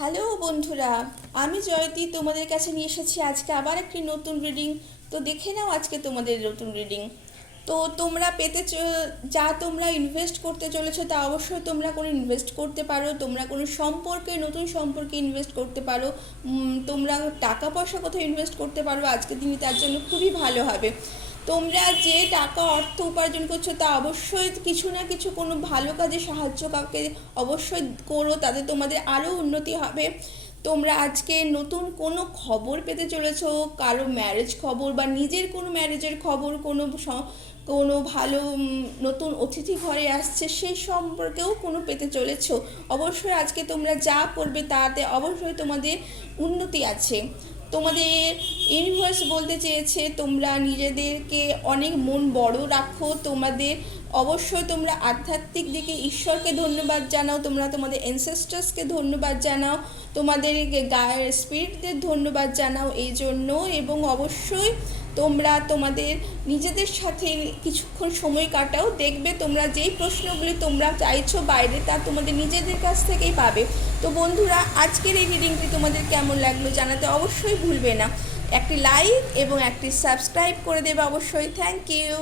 Hello বন্ধুরা, আমি জয়তী তোমাদের কাছে নিয়ে এসেছি আজকে আবার একটি নতুন রিডিং। তো দেখে নাও আজকে তোমাদের নতুন রিডিং। তো তোমরা যা তোমরা ইনভেস্ট করতে চলেছো তা অবশ্যই তোমরা কোনো ইনভেস্ট করতে পারো, তোমরা কোনো সম্পর্কে নতুন সম্পর্কে ইনভেস্ট করতে পারো, তোমরা টাকা পয়সা কোথাও ইনভেস্ট করতে পারো। আজকের দিনই তার জন্য খুবই ভালো হবে। তোমরা যে টাকা অর্থ উপার্জন করছো তা অবশ্যই কিছু না কিছু কোনো ভালো কাজে সাহায্য কাউকে অবশ্যই করো, তাতে তোমাদের আরও উন্নতি হবে। তোমরা আজকে নতুন কোনো খবর পেতে চলেছো, কারো ম্যারেজ খবর বা নিজের কোনো ম্যারেজের খবর, কোনো ভালো নতুন অতিথি ঘরে আসছে সেই সম্পর্কেও কোনো পেতে চলেছো। অবশ্যই আজকে তোমরা যা করবে তাতে অবশ্যই তোমাদের উন্নতি আছে। তোমাদের ইউনিভার্স বলতে চেয়েছে তোমরা নিজেদেরকে অনেক মন বড় রাখো। তোমাদের অবশ্যই তোমরা আধ্যাত্মিক দিকে ঈশ্বরকে ধন্যবাদ জানাও, তোমরা তোমাদের অ্যানসেস্টার্সকে ধন্যবাদ জানাও, তোমাদের গায়ের স্পিরিটদের ধন্যবাদ জানাও এই জন্য। এবং অবশ্যই তোমরা তোমাদের নিজেদের সাথে কিছুক্ষণ সময় কাটাও, দেখবে তোমরা যেই প্রশ্নগুলি তোমরা চাইছো বাইরে তা তোমাদের নিজেদের কাছ থেকেই পাবে। তো বন্ধুরা, আজকের এই রিডিংটি তোমাদের কেমন লাগলো জানাতে অবশ্যই ভুলবে না। একটি লাইক এবং একটি সাবস্ক্রাইব করে দেবে অবশ্যই। Thank you.